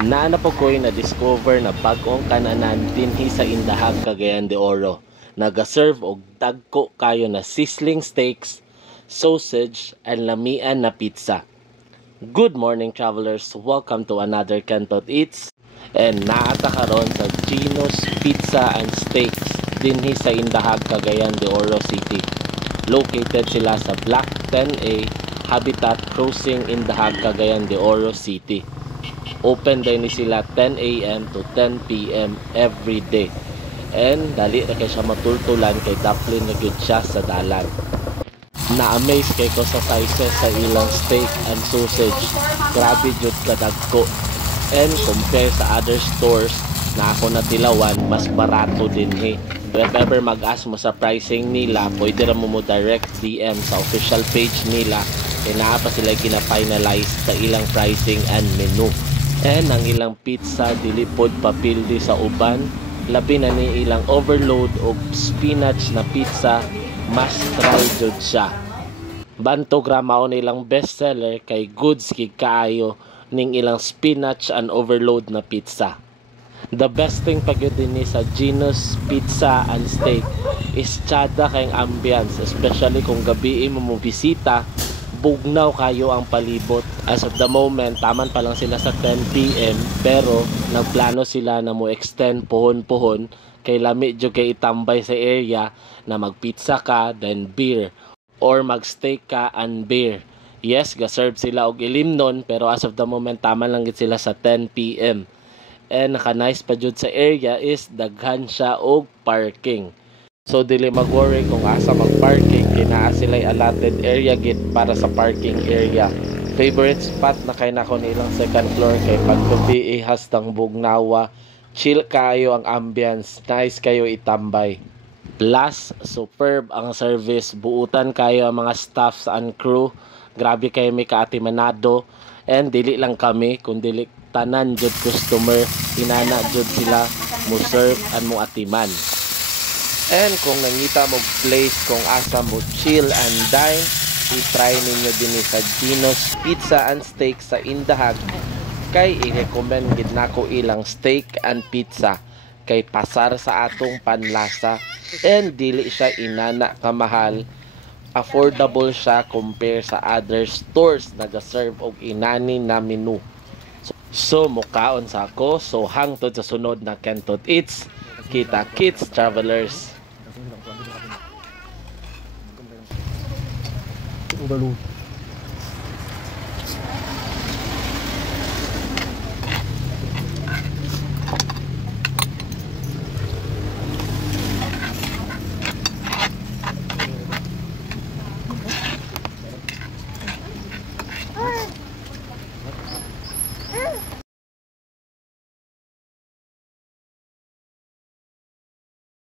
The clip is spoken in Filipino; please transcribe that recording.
Naana po ko'y na-discover na bagong kananan dinhi sa Indahag, Cagayan de Oro. Nagaserve og dagko kayo na sizzling steaks, sausage, and lamian na pizza. Good morning travelers, welcome to another Cantot Eats. And naata karon sa Gino's Pizza and Steaks dinhi sa Indahag, Cagayan de Oro City. Located sila sa Block 10A, Habitat Crossing, Indahag, Cagayan de Oro City. Open din ni sila 10 a.m. to 10 p.m. every day. And dali na kay siya matultulan kay daplin na gyud siya sa dalan. Na-amaze kay ko sa sizes sa ilang steak and sausage. Grabe jud kadagko. And compare sa other stores na ako natilawan, mas barato din eh. If ever mag-ask mo sa pricing nila, pwede ra mo direct DM sa official page nila. Kaya naa pa sila gina-finalize sa ilang pricing and menu. And ang ilang pizza dili pod papildi sa uban, labi na ni ilang overload og spinach na pizza, mas try jud siya. Banto grama on ilang bestseller kay goods kay kaayo ning ilang spinach and overload na pizza. The best thing pag yun ni sa Gino's Pizza and Steak is tsada kayong ambience, especially kung gabi mo bisita, bugnaw kayo ang palibot. As of the moment, taman pa lang sila sa 10 p.m. pero nagplano sila na mo extend pohon-pohon kay lami jud kay itambay sa area na magpizza ka then beer or magsteak ka and beer. Yes, ga-serve sila og ilimnon pero as of the moment taman lang gid sila sa 10 p.m. And naka-nice pa jud sa area is daghan siya og parking. So dili mag-worry kung asa mag-parking, kinaa sila'y allotted area gid para sa parking area. Favorite spot na kay nako nilang second floor kay paggabi hastang bugnawa, chill kayo ang ambience, nice kayo itambay. Plus, superb ang service, buutan kayo ang mga staffs and crew, grabe kayo may kaatimanado, and dili lang kami, kundi tanan jud customer, inana jud sila mo serve and mo atiman. And kung nangita mo place kung asa mo chill and dine, i-try ninyo din sa Gino's Pizza and Steak sa Indahag. Kay i-recommend gid nako ilang steak and pizza kay pasar sa atong panlasa and dili siya inana ka mahal. Affordable siya compare sa other stores nag-serve og inani na menu. So mukaon sa ako, so hangtod sa sunod na Cantot Eats. Kita kits travelers. Overload.